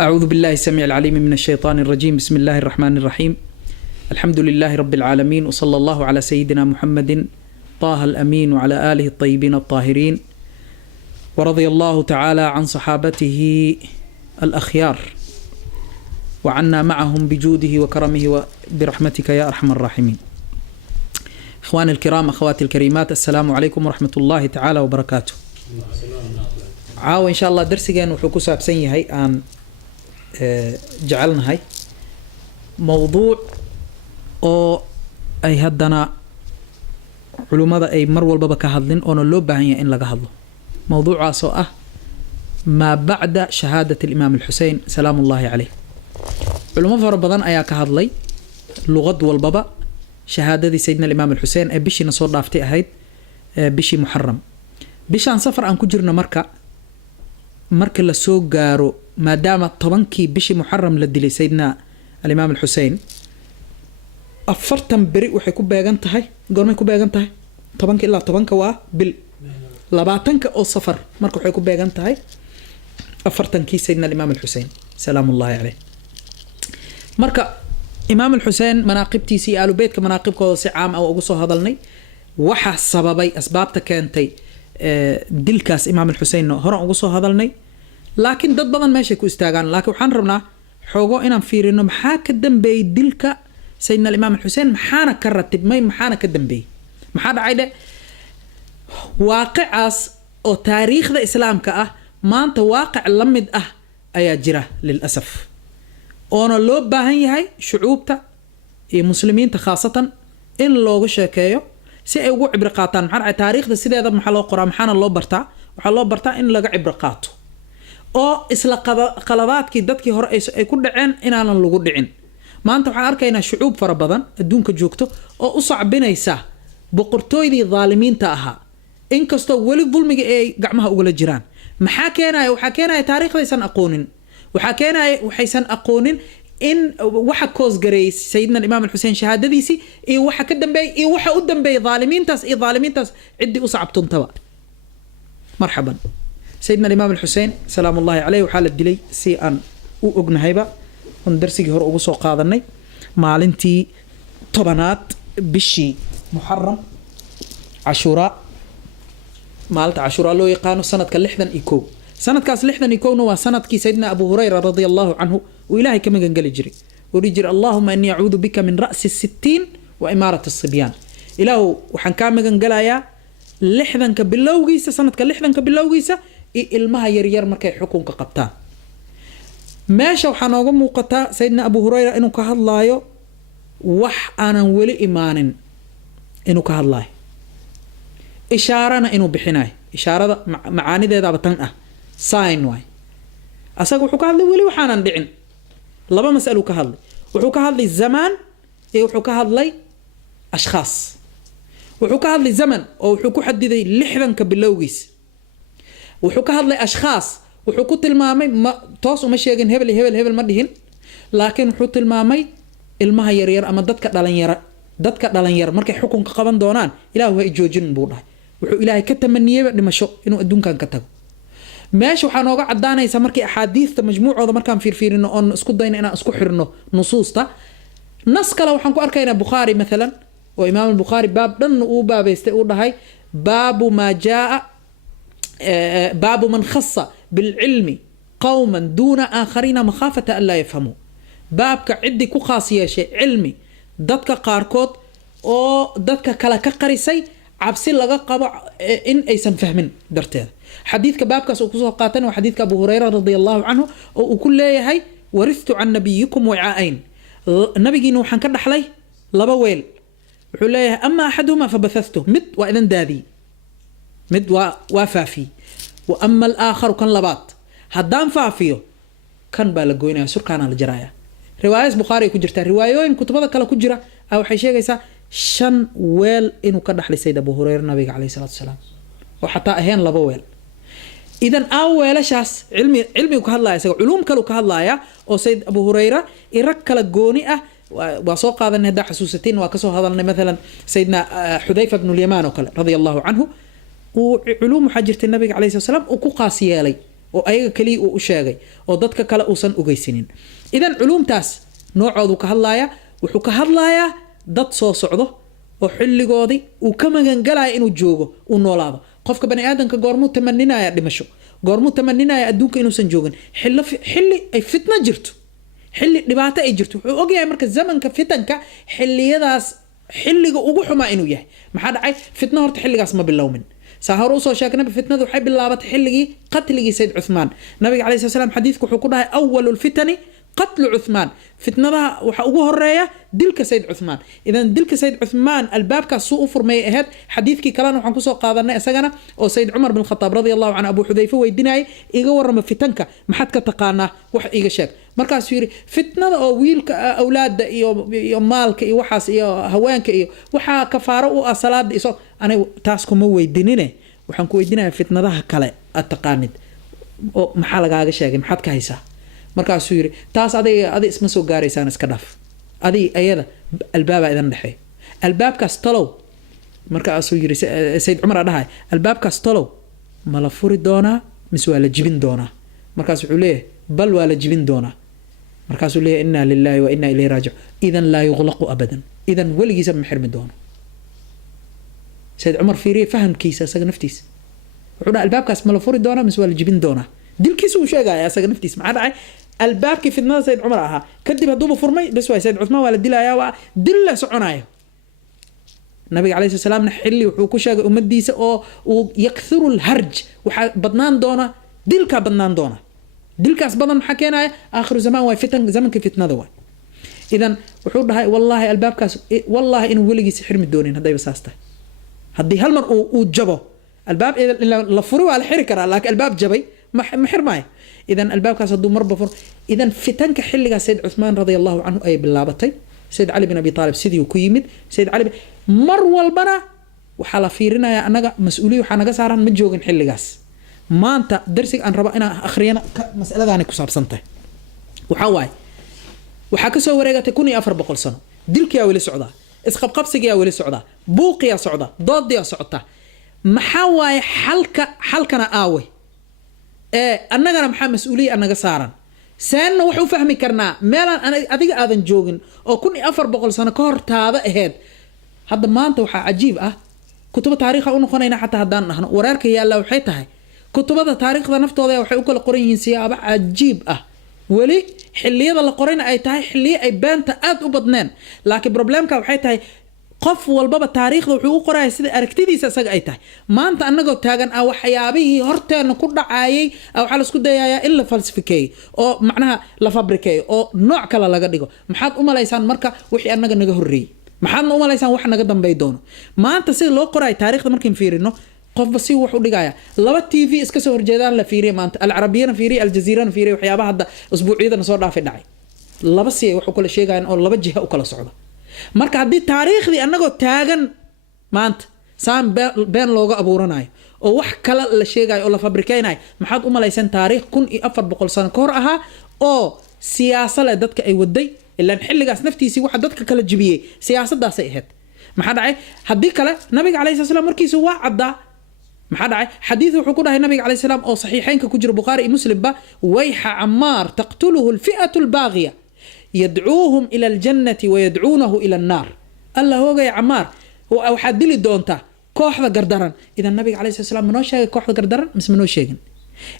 أعوذ بالله السميع العليم من الشيطان الرجيم. بسم الله الرحمن الرحيم. الحمد لله رب العالمين، وصلى الله على سيدنا محمد طه الأمين وعلى آله الطيبين الطاهرين، ورضي الله تعالى عن صحابته الأخيار وعنا معهم بجوده وكرمه وبرحمتك يا أرحم الراحمين. إخواني الكرام، أخواتي الكريمات، السلام عليكم ورحمة الله تعالى وبركاته. عاو إن شاء الله درسيgan wuxuu ku saabsan yahay aan jecelnahay mowduuc oo ay haddana culimada ay mar walbaba ka hadlin oona loo baahan yahay in laga hadlo. mowduucaas oo ah maa bacda shahaadat alimaam alxusein salaamullaahi caleyh. culimo fara badan ayaa ka hadlay luqad walbaba shahaadadii sayidina alimaam alxusein ee bishiina soo dhaaftay ahayd bishii muxaram. bishaan safar aan ku jirno marka la soo gaaro, maadaama 10kii bishii muxaram la dilay sayidina alimaam alxusein, 40 beri waxay ku beegan tahay. goormay ku beegan tahay? 10 ilaa 10 waa bil. 20 oo safar marka waxay ku beegan tahay 40kii sayidina alimaam alxusein salaamullaahi caleyh. marka imaam alxusein manaaqibtiisii iyo aalubeydka manaaqibkooda si caam ah ugu soo hadalnay. waxa sababay asbaabta keentay dilkaas imaam alxusein horaan ugu soo hadalnay, laakiin dad badan meeshay ku istaagaan. laakiin waxaan rabnaa xoogo inaan fiirino maxaa ka dambeeyey dilka sayidina alimaam alxusein, maxaana ka ratibmay, maxaana ka dambeeyey, maxaa dhacay dhe waaqicaas oo taariikhda islaamka ah maanta waaqic la mid ah ayaa jira lilasaf, oona loo baahan yahay shucuubta iyo muslimiinta khaasatan in looga sheekeeyo si ay ugu cibro qaataan. maxaa dhacay taariikhda sideeda maxaa loo qoraa, maxaana loo bartaa? waxaa loo bartaa in laga cibro qaato oo isla qaladaadkii dadkii hore ay ku dhaceen inaanan lagu dhicin. maanta waxaan arkaynaa shucuub fara badan adduunka joogto oo u sacbinaysa boqortooydii dhaalimiinta ahaa, inkastoo weli dulmiga ay gacmaha ugala jiraan. maxaa keenaya? waxaa keenaya taariikhdaysan aqoonin. waxaa keenaya waxaysan aqoonin in waxa koosgareeyay sayidina alimaam alxusein shahaadadiisii iyo waxa ka dambeeyay iyo waxa u dambeeyay dhaalimiintaas ciddii u sacabtuntaba. marxaban. sayidina alimaam alxusein salaamullaahi caleyh waxaa la dilay si aan u ognahayba on darsigii hore ugu soo qaadanay maalintii 10aad bishii muxaram, cashuuraa, maalinta cashuuraa loo yaqaano, sanadka 61. sanadkaas 61na waa sanadkii sayidina abu hurayra radia allahu canhu uu ilaahay ka magan geli jiray, uu dhihi jiray allahuma innii acuudu bika min ra'si 60 wa imaarat asibyaan. ilaahu waxaan kaa magan gelayaa 60ka bilowgiisa, sanadka 60ka bilowgiisa iyo ilmaha yaryar markay xukunka qabtaan. meesha waxaa nooga muuqataa sayidina abu hurayra inuu ka hadlaayo wax aanan weli imaanin, inuu ka hadlaayo ishaarana inuu bixinayo. ishaarada macaanideedaba tan ah sign waay. asaga wuxuu ka hadlay weli waxaanan dhicin. laba mas'alo ka hadlay. wuxuu ka hadlay zamaan iyo wuxuu ka hadlay ashkhaas. wuxuu ka hadlay zaman oo wuxuu ku xadiday 60ka bilowgiis. wuxuu ka hadlay ashkhaas, wuxuu ku tilmaamay toos uma sheegin hebel ma dhihin, laakiin wuxuu tilmaamay ilmaha yaryar ama dadka dhalinyar markay xukunka qaban doonaan ilaahu ha joojin buu dhahay. wuxuu ilaahay ka tamaniyay dhimasho inuu adduunkan ka tago. meesha waxaa nooga cadaanaysa markii axaadiista majmuucooda markaan fiirfiirino oon isku dayno inaan isku xirno nusuusta. nas kale waxaan ku arkaynaa bukhaari maalan, oo imaam albukhaari baab dhan uu baabaystay, uu dhahay baabu maa jaa baabu man khasa bilcilmi qawman duuna aakhariina makhaafata an laa yafhamuu. baabka ciddii ku khaas yeeshay cilmi dadka qaarkood oo dadka kale ka qarisay cabsi laga qabo in aysan fahmin darteeda. xadiidka baabkaas uu kusoo qaatan waa xadiidka abu hurayra radia allahu canhu oo uu ku leeyahay waristu can nabiyikum wicaa-ayn, nabigiina waxaan ka dhaxlay 2 weel. wuxuu leeyahay ama axaduhuma fabathathtu, mid waa idan daadiyey, mid waa faafiyey, wa ama alaakharu kan labaad haddaan faafiyo kan baa la goynaya, surkaana la jaraya. riwaayas bukhaari ay ku jirtaa, riwaayooyin kutubada kale ku jira waxay sheegaysaa 5 weel inuu ka dhaxlay sayid abu hurayra nabiga caleyhi salaatu wasalaam, oo xataa ahayn 2 weel. idan weelashaas cilmigu ka hadlaya, isaga culuum kale ka hadlaya oo sayid abu hurayra irag kala gooni ah waa soo qaadanay. haddaa xasuusatiin waa kasoo hadalnay maalan sayidina xudayfa bnu lyamaan oo kale radia allahu canhu, uu culuum waxaa jirtay nabiga caleyhi salaatu wasalaam uu ku qaas yeelay oo ayaga kaliya uu u sheegay oo dadka kale uusan ogeysanin idan culumtaas noocoodu ka hadlaaya wuxuu ka hadlayaa dad soo socdo oo xilligoodii uu ka magan galaya inuu joogo uu noolaado qofka bani aadamka goormuu tamaninaya dhimasho goormuu tamaninaya adduunka inuusan joogin xilli ay fitna jirto xilli dhibaato ay jirto wuxuu ogyahay marka zamanka fitanka xilliyadaas xilliga ugu xumaa inuu yahay maxaa dhacay fitna horta xilligaas ma bilowmin سهر وصو شاكنا بفتنة وحب اللابة حلقي قتلي سيد عثمان نبي عليه الصلاة والسلام حديثك وحكوها أول الفتن قتل عثمان فتنة وحقوها الرأي دلك سيد عثمان إذا دلك سيد عثمان الباب كسوء فرمي هاد حديثك كلام وحنكسو قاضرنا أسجنا أو سيد عمر بن الخطاب رضي الله عنه أبو حذيفة ويدناي إيجا ورم فتنك ما حد كتقانا وح إيجا شاك مركز فيري فتنة أو ويلك أولاد إيو مالك إيو وحاس إيو هوانك إيو وحا كفارة وأصلاة إيو أنا تاسكم مو ويدنينه وحنكو ويدناي فتنة ذا كلا التقاند أو محل جاga شاك ما حد كهيسا markaasuu yiri taas aday isma soo gaaraysan iska dhaf aday ayada albaaba idan dhaxay albaabkaas talow markaasuu yiri Sayyid Umar dhahay albaabkaas talow ma la furi doona mise waa la jibin doona markaas wuxuu leeyahay bal waa la jibin doona markaasuu leeyahay inna lillahi wa inna ilayhi raaji'un idan la yughlaqu abadan idan waligiisa ma xirmi doono Sayyid Umar fiiriye fahamkiisa asaga naftiisa wuxuu dhahay albaabkaas ma la furi doona mise waa la jibin doona dilkiisu sheegaya asaga naftiis ma dhacay albaabki fidnada Sayyid Umar aha kadib haduu furmay bas waa Sayyid Uthman wala dilaya waa dilla soconayo nabiga alayhi salaam xilli wuxuu ku sheegay ummadiisa oo yakthuru alharj waxa badnaan doona dilka badnaan doona dilkaas badan waxa keenaya akhir zaman waa fitan zamanka fitnada waa idan wuxuu dhahay wallahi albaabkaas wallahi in waligiis xirmi doonin haday basaasta hadii hal mar uu jabo albaab la furu wala xiri kara laakiin albaab jabay محر معي إذا الباب كاس الدو مربى فر إذا فتنك حلقة سيد عثمان رضي الله عنه أي باللابتي سيد علي بن أبي طالب سيدي وكيمد سيد علي مر والبنا وحلا فيرنا يا أنا مسؤولي وحنا قصارا متجوجن حلقاس ما أنت درسك أن ربنا أخرينا مسألة ذانك كساب سنته وحواي وحكسوا ورقة تكوني أفر بقول سنة دلك يا ولي سعودة اسقب قبسك يا ولي سعودة بوق يا سعودة ضد يا سعودة محاواي حلقنا آوي annagana maxaa mas'uuliyad anaga saaran saanna wuxuu fahmi karnaa meelan adiga aadan joogin oo 1400 sano ka hor taada aheed hadda maanta waxa cajiib ah kutuba taariikha u noqonayna xataa hadaan nahno wararka yaala waxay tahay kutubada taariikhda naftooda waxay u kala qoran yihiin siyaabo cajiib ah wali xilliyada la qorayna ay tahay xilliye ay baanta aad u badneen laakiin problemka waxay tahay qof walbaba taariikhda wuxuu u qorayaa sida aragtidiisa asaga ay tahay maanta anagoo taagan ah waxyaabihii horteena ku dhacaayay waxa la isku dayayaa in la falsifikeeyo oo macnaha la fabrikeeyo oo nooc kale laga dhigo maxaad u malaysaan marka wixii anaga naga horreeyay maxaad u malaysaan wax naga dambeey doono maanta sida loo qoraay taariikhda markaan fiirino qofba si wax u dhigaya laba TV iska soo horjeedaan la fiiriyo maanta al-arabiyana fiiriyo al-jazeerana fiiriyo waxyaabaha hadda usbuuciyada soo dhaafay dhacay laba si wax u kala sheegayaan oo laba jiha u kala socdo marka hadii taariikhdii anagoo taagan maanta saan been looga abuuranayo oo wax kala la sheegayo oo la fabrikeynayo maxaad u malaysan taariikh 1400 sano ka hor aha oo siyaasada dadka ay waday ilaa xilligaas naftiisii waxa dadka kala jibiyay siyaasadaas ay ahayd maxaa dhacay hadii kale nabiga kaleey salaam markiisu waa cadda maxaa dhacay xadiis wuxuu ku dhahay nabiga kaleey salaam oo saxiixaynka ku jira Bukhari iyo Muslim ba wayha Ammar taqtuluhu al-fi'atu al-baghiya يدعوهم إلى الجنة ويدعونه إلى النار الله هو يا عمار وحد لي دونتا كوحدة قردران إذا النبي عليه الصلاة والسلام منو شيء كوحدة قردران مش منو شيء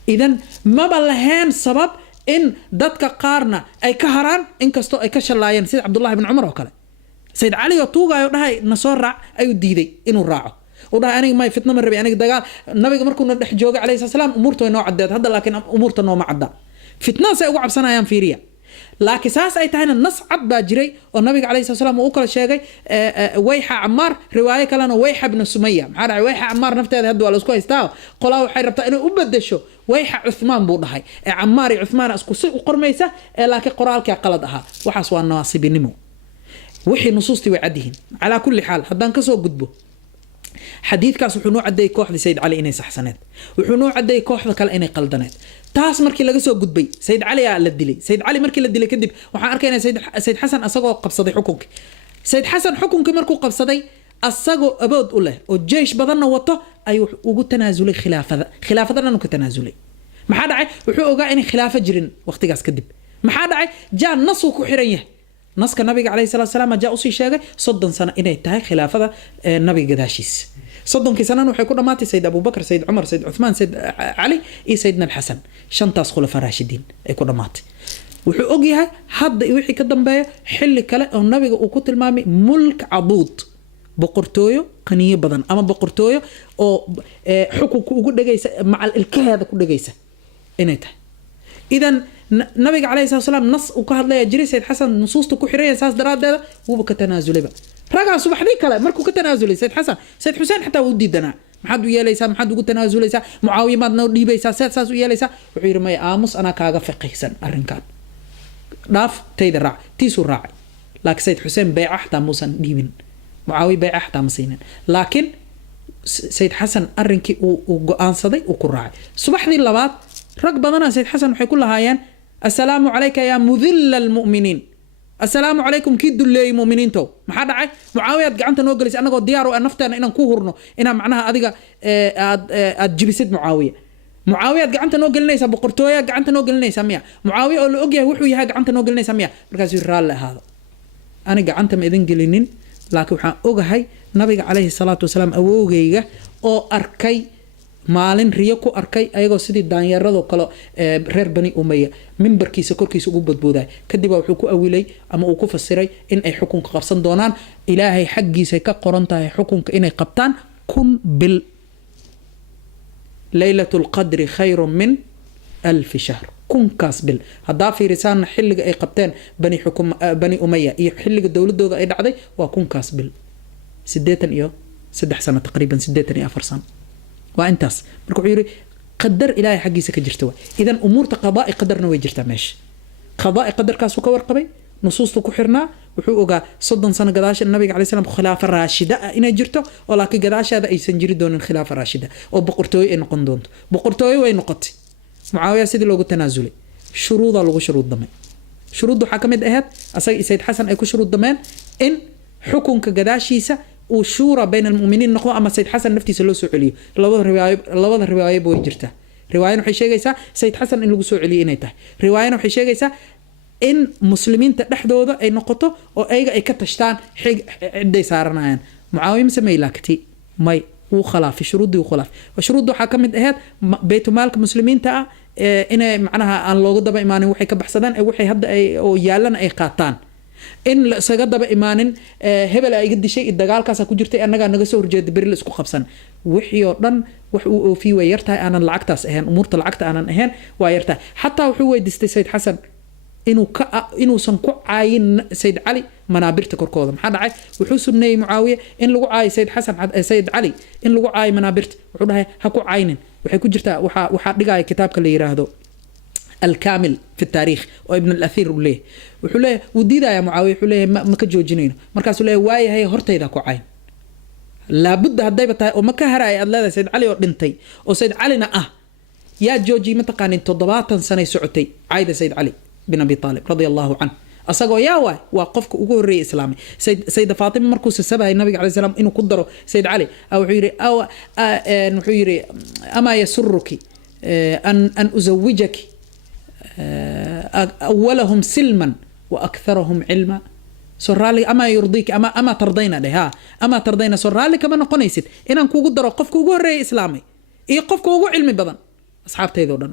إذا ما بلهان سبب إن دتك قارنا أي كهران إن كستو أي كشلاين سيد عبد الله بن عمر وكله سيد علي وطوغا يقولها نصرع أي ديدي إنه راعه وده أنا ما يفتنا من ربي أنا دجال النبي مركون ندح جوج عليه الصلاة والسلام أمورته إنه عداد هذا لكن أمورته إنه ما عدا فتنة سيوقع بسنة أيام فيريا لكن ساس أي تهنا النص عد باجري والنبي عليه الصلاة والسلام وأكل شيء ويح عمار رواية كلنا ويح ابن سمية معنا ويح عمار نفته هذا ولا سكويس تاو قلوا حرب تأني أبدشوا ويح عثمان بورهاي عمار عثمان أسكوسي وقرميسة لكن قرالك قلدها وحسوا الناصب نمو وحي نصوصتي وعدهن على كل حال هدان كسو قدبه حديث كاس وحنو عدي كوح سيد علي إني سحسنات وحنو عدي كوح ذا كلا إني قلدنات taas markii laga soo gudbay Sayyid Ali yaa la dilay Sayyid Ali markii la dilay kadib waxaan arkaynaa Sayyid Xasan asagoo qabsaday xukunka Sayyid Xasan xukunka markuu qabsaday asagoo awood u leh oo jeesh badan wato ayuu ugu tanaasulay khilaafadana ku tanaasulay maxaa dhacay wuxuu ogaa in khilaafo jirin waqtigaas kadib maxaa dhacay jaa nas uu ku xiran yahay naska nabiga calayhi salaatu wasalaam jaa usii sheegay 30 sano inay tahay khilaafada nabiga gadaashiis 30 sano waxay ku dhamaatay sayid abubakar sayid umar sayid uthman sayid ali iyo sayidna al-hasan shantaas khulafa raashidiin ay ku dhamaatay wuxuu og yahay hadda wixii ka dambeeya xilli kale oo nabiga uu ku tilmaamay mulk aduud boqortooyo qaniyo badan ama boqortooyo oo xukunka ugu dhageysa macal ilkaheeda ku dhageysa inay tahay idan nabiga calayhi salaatu wasalaam nas uu ka hadlaya jiray sayid xasan nusuusta ku xiran saas daraadeeda wuu ka tanaasulay ragaa subaxdii kale markuu ka tanaasulay sayid xasan sayid xuseen xataa wuu diidanaa maxaad u yeelaysaa maxaad ugu tanaasuleysaa mucaawiya maad noo dhiibaysaa saas u yeelaysaa wuxuu yiri may aamus anaa kaaga fiqaysan arrinkan dhaaf tayda raac tiisuu raacay laakiin sayid xuseen bayca xataa muusan dhiibin mucaawiya bayca xataa ma siinin laakiin sayid xasan arrinkii uu go-aansaday uu ku raacay subaxdii labaad rag badana sayid xasan waxay ku lahaayeen assalaamu calayka yaa mudilla almu'miniin assalaamu calaykum kii dulleeyey mu'miniintow maxaa dhacay mucaawiyaad gacanta noo gelisay annagoo diyaar u ah nafteena inaan ku hurno inaan macnaha adiga aad jibisid mucaawiyaad gacanta noo gelinaysaa boqortooyaad gacanta noo gelinaysaa miya mucaawiya oo la ogyahay wuxuu yahay gacanta noo gelinaysaa miya markaasuu raalli ahaado ani gacanta ma idin gelinin laakiin waxaan ogahay nabiga calayhi salaatu wasalaam awoogayga oo arkay maalin riyo ku arkay ayagoo sidii daanyeerado kale reer bani umaya mimbarkiisa korkiisa ugu badbooday kadib wuxuu ku awilay ama uu ku fasiray in ay xukunka qabsan doonaan ilaahay xaqiisa ka qoran tahay xukunka inay qabtaan kun bil laylatul qadri khayrun min 1000 shahr kun kaas bil hadaa fiirisaan xilliga ay qabteen bani umaya iyo xilliga dawladooda ay dhacday waa kun kaas bil 83 sano taqriiban 84 sano وانتاس marka wuxuu yiri qadar ilaahay xaqiisa ka jirto idan umurta qadaa'i qadarna way jirtaa meesha qadaa'i qadarkaas uu ka warqabay nusuustu ku xirnaa wuxuu ogaa 30 sano gadaasha nabiga calayhi salaam khilaafa raashida inay jirto oo laakiin gadaashaada aysan jiri doonin khilaafa raashida oo boqortooyo ay noqon doonto boqortooyo way noqotay mucaawiya sidii loogu tanaasulay shuruuda lagu shuruud damay shuruudu waxa kamid ahayd asaga sayid xasan ay ku shuruud dameen in xukunka gadaashiisa وشورى بين المؤمنين نقوى أما سيد حسن نفتي سلوسو عليه لوضع رواية بوي جرته رواية نحي شيء جيسا سيد حسن إن لقسو عليه إنيته رواية نحي شيء جيسا إن مسلمين تحدو ذا أي نقطة أو أي كتشتان حق عدي سارنا يعني معاوية مسمى لاكتي ماي وخلاف في شروط وخلاف وشروط حكمت أهد بيت مالك مسلمين تا إن معناها أن لو قد بإيمان وحي كبحسدان أو وحي هبدا أو يالنا أي قاتان in la isaga daba imaanin hebel ay gadishay dagaalkaas ku jirtay anaga naga soo horjeeday bari la isku qabsan wixii oo dhan wax uu fi way yartahay aanan lacagtaas ahayn umurta lacagta aanan ahayn waa yartahay hatta wuxuu weydiistay sayid xasan inuu san ku caayin sayid cali manaabirta korkooda maxaa dhacay wuxuu sunnay mucaawiya in lagu caayo sayid xasan sayid cali in lagu caayo manaabirta wuxuu dhahay ha ku caaynin waxay ku jirtaa waxa dhigaya kitaabka la yiraahdo الكامل في التاريخ وابن الأثير له وحله وديدا يا معاوية حله ما كجوجينه مركز له واي هي هرتي ذاك عين لابد هداي بتاع وما كهراي الله سيد علي وبنتي وسيد علي يا جوجي متقان تضباطا سنة سعتي عايد سيد علي بن أبي طالب رضي الله عنه أصدقوا يا واي وقفك وجور ري إسلامي سيد فاطمة مركز السبع النبي عليه السلام إنه قدره سيد علي أو حيري أو حيري أما يسرك أن أزوجك أولهم سلما وأكثرهم علما سرالي أما يرضيك أما ترضينا لها أما ترضينا سرالي كما نقنيست إن أنكو قدر قفكو قرر إسلامي إيه قفكو علمي بدن أصحاب تيذودن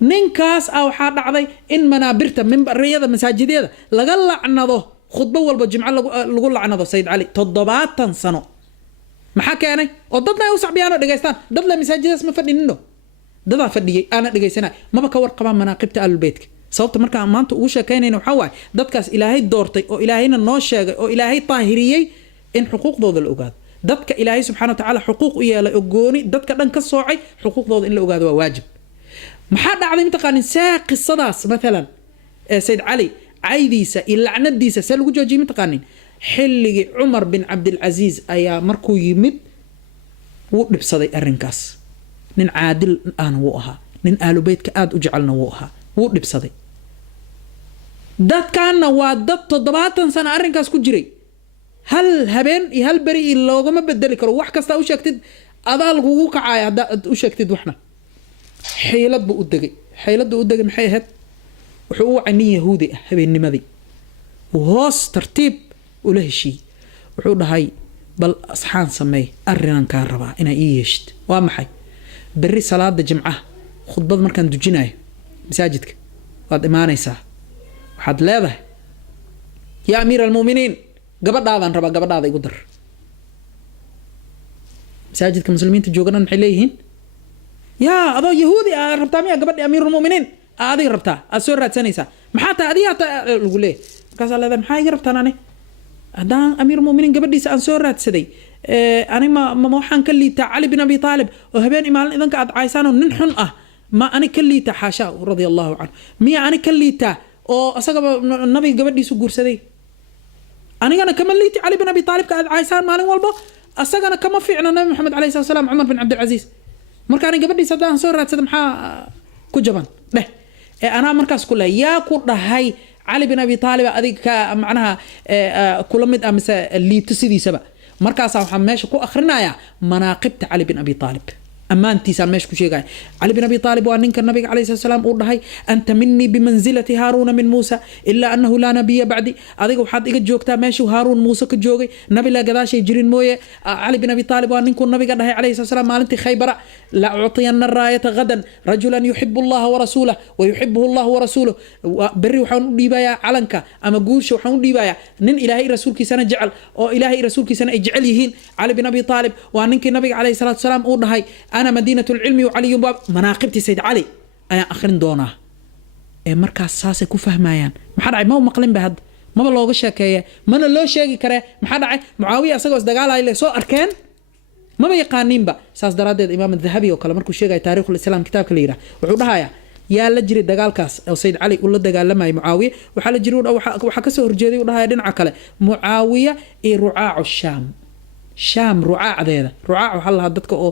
ننكاس أو حاد عضي إن منابرته من الرياضة مساجدية لقل عنده خطبة والبجمع لقل عنده سيد علي تضباطا سنو محاكي أنا وضدنا يوسع بيانا دقايستان ضدنا مساجدية اسمه فدينه dadaa fadhiyay ana dhageysana maba ka warqabaan manaaqibta albaytka sababta marka maanta uu sheekeynayna waxa waay dadkaas ilaahay doortay oo ilaahayna noo sheegay oo ilaahay taahiriyay in xuquuqdooda la ogaado dadka ilaahay subxaanahu wa ta'aala xuquuq u yeelay oo gooni dadka dhan ka soocay xuquuqdooda in la ogaado waa waajib maxaa dhacday intaqaanin qisadaas midalan sayd cali caydiisa iyo lacnadiisa see lagu joojiyay intaqaanin xilligii Umar bin Abdul Aziz ayaa markuu yimid wuu dhibsaday arrinkaas nin caadil aan wuu ahaa nin ahlu beedka aad u jecelna wuu ahaa wuu dhibsaday dadkaana waa dad 70 sano arrinkaas ku jiray hal habeen iyo hal bari loogama bedeli karo wax kasta u sheegtid adaa lagugu kacay hadda u sheegtid waxna حيلد بودقي حيلد بودقي محيهد وحقوق عني يهودي هبين نمذي وهوس ترتيب وله شيء وحقوق هاي بل أصحان سمي أرنا كهرباء إنا إيشت وامحي بري صلاة الجمعة خطبة مركان دجناي مساجدك وهذا إيماني ساه وحد لاذه يا أمير المؤمنين قبل هذا ربا قبل هذا يقدر مساجد كمسلمين تجوجنا نحليهن يا أضو يهودي ربطا ميا قبل أمير المؤمنين هذه ربطا السورة سنيسة محاتا هذه يقول ليه كاس الله ذا محاي ربطا أنا هذا أمير المؤمنين قبل دي سورة سدي أنا ما موحان كلي علي بن أبي طالب وهبين إمام إذا كأد عايسان وننحن ما أنا كلي حاشا رضي الله عنه ميا أنا كلي أو أسقى النبي قبل دي سجور سدي أنا كمان ليتي علي بن أبي طالب كأد عايسان مالين والبا أسقى كما في عنا النبي محمد عليه الصلاة والسلام عمر بن عبد العزيز مركاني قبل دي سدان سورة سد محا كجبان ده أنا مركز كله يا كل هاي علي بن أبي طالب أذيك معناها كل مد أمس اللي تسدي سبب مركز صاحب حماش كو آخرنا يا مناقبت علي بن أبي طالب أما أنت سامش كل شيء علي بن أبي طالب وأنك النبي عليه الصلاة والسلام قول هاي أنت مني بمنزلة هارون من موسى إلا أنه لا نبي بعدي أذيك وحد إجت جوكتا ماشي وهارون موسى كجوجي نبي لا قداش يجرين موية علي بن أبي طالب وأنك النبي قال هاي عليه الصلاة والسلام ما أنت خيبرة لا أعطين الراية غدا رجلا يحب الله ورسوله ويحبه الله ورسوله بري وحن ديبايا علنك أما قولش وحن ديبايا نن إلهي رسولك سنة جعل أو إلهي رسولك سنة اجعليهن علي بن أبي طالب وأنك النبي عليه الصلاة والسلام قول هاي أنا مدينة العلم وعلي باب مناقبتي سيد علي أنا آخرين دونه مركز ساسي كفهمايان محدعي ما هو مقلن بهد ما بالله غشاكيه من لو شيغي كره محدعي معاويه اسغو دغالاي له سو اركان ما يقانين با ساس درادد امام الذهبي وكلا markuu sheegay taariikhul islaam kitaabka la yiraahdo wuxuu dhahayaa yaa la jiray dagaalkaas oo Sayyid Ali uu la dagaalamay Muawiya waxa la jiray waxa ka soo horjeeday uu dhahayaa dhinaca kale Muawiya ee ru'aa Sham ru'aadeeda ru'aa waxa la dadka oo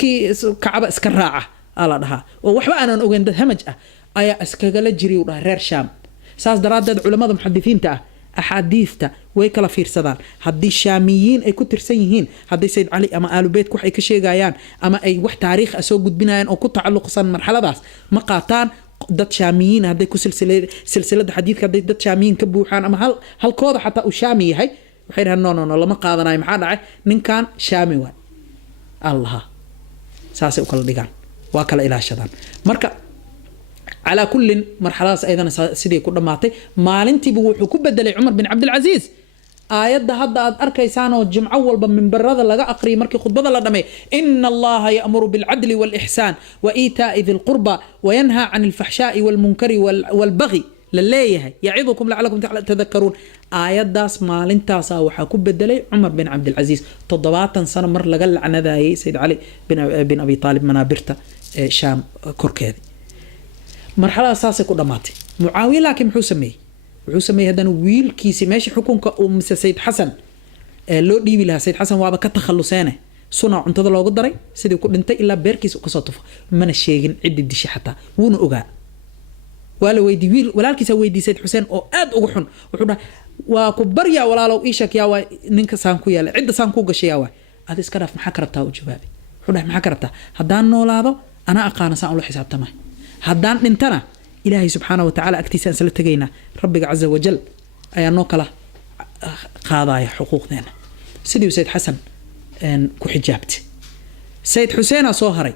ki kacaba iska raaca ala dhaha oo waxba aanan ogeyn dad hamaj ah ayaa iskaga la jiray uu dhahay reer Sham saas daraadeed culimada muhaddisiinta أحاديثته ويكلا فيرسدان هدي الشاميين أي كتر سيهين هدي سيد علي أما آل بيت كوح أي كشي جايان أما أي وح تاريخ أسوق بناين أو كنت تعلق صن مرحلة داس مقاطان دت شاميين هدي سلسلة حديث هدي دت شاميين كبوحان أما هل كوضة حتى وشامي هاي وحيرها نو لما قاضنا محاضر نين كان شامي وان الله ساسي وكل ديقان واكل إلى شدان مركا على كل مرحلة أيضا سيدي كل ماتي مالنتي بوحو كبدلي عمر بن عبد العزيز آيات هذا أركيسان والجمع أول من برد لقى أقري مركي خطبة لدمي إن الله يأمر بالعدل والإحسان وإيتاء ذي القربى وينهى عن الفحشاء والمنكر والبغي لليه يعظكم لعلكم تذكرون آيات داس مالنتاسا وحا كبدلي عمر بن عبد العزيز تضباطا سنة مر لقل عن ذا سيد علي بن أبي طالب منابرته شام كوركيدي مرحلة أساسية كل ماتي معاوية لكن محوسمي هذا ويل كيسي ماشي حكمك أم سيد حسن لو ديبي لها سيد حسن وابا كتخلصانه صنع انتظر لو قدري سيدي كل انت إلا بيركيس وقصطف من الشيغن عدة ديشي حتى ون أقع ولا ويدي ويل ولا كيس ويدي سيد حسين أو أد أقحن وحنا وكبريا ولا لو إيشك ياوا نينك سانكو يالا عدة سانكو قشي ياوا هذا إسكراف محاكربتها وجبابي حنا محاكربتها هدان نولاده أنا أقانا سأقول له حساب تمام هدان ننتنا إلهي سبحانه وتعالى اكتسان سلتقينا ربك عز وجل أي نوكله قاضايا حقوقنا سيدي وسيد حسن كحجابتي سيد حسين صهري